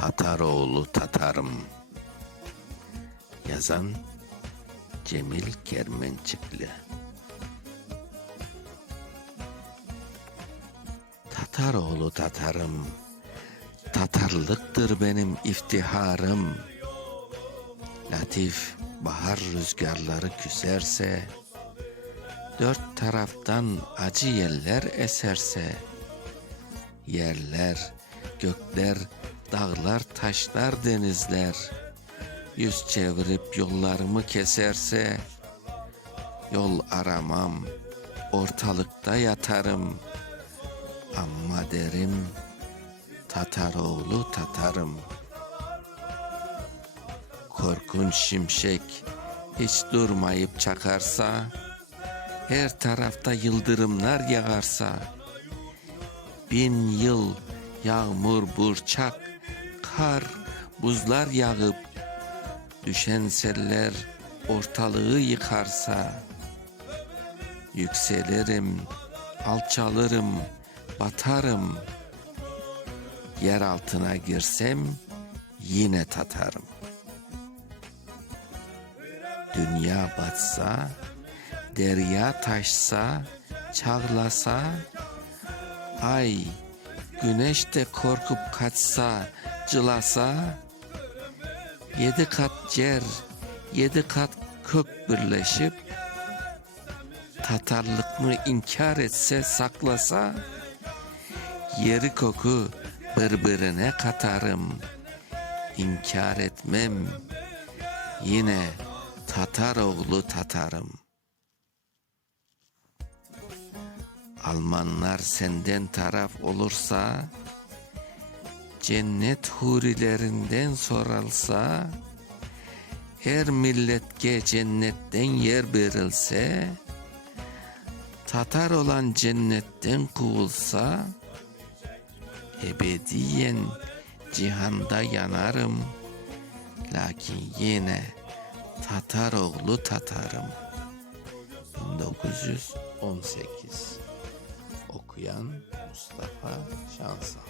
Tataroğlu Tatarım. Yazan Cemil Kermençikli. Tataroğlu Tatarım. Tatarlıktır benim iftiharım. Latif bahar rüzgarları küserse Dört taraftan acı yeller eserse Yerler, gökler, dağlar, taşlar, denizler. Yüz çevirip yollarımı keserse Yol aramam, ortalıkta yatarım. Ama derim Tataroğlu Tatarım. Korkunç şimşek hiç durmayıp çakarsa Her tarafta yıldırımlar yağarsa Bin yıl yağmur burçak Kar buzlar yağıp Düşen seller ortalığı yıkarsa Yükselirim, alçalırım, batarım. Yer altına girsem yine tatarım. Dünya batsa, derya taşsa, çağlasa, ay, güneş de korkup kaçsa, cılasa, yedi kat cer, yedi kat kök birleşip, Tatarlıkını inkar etse, saklasa, yeri koku birbirine katarım, inkar etmem, yine Tatar oğlu Tatarım. Almanlar senden taraf olursa, cennet hurilerinden sorulsa, her milletke cennetten yer verilse, Tatar olan cennetten kovulsa, ebediyen cihanda yanarım, lakin yine Tatar oğlu Tatarım. 1918 Okuyan Mustafa Şansal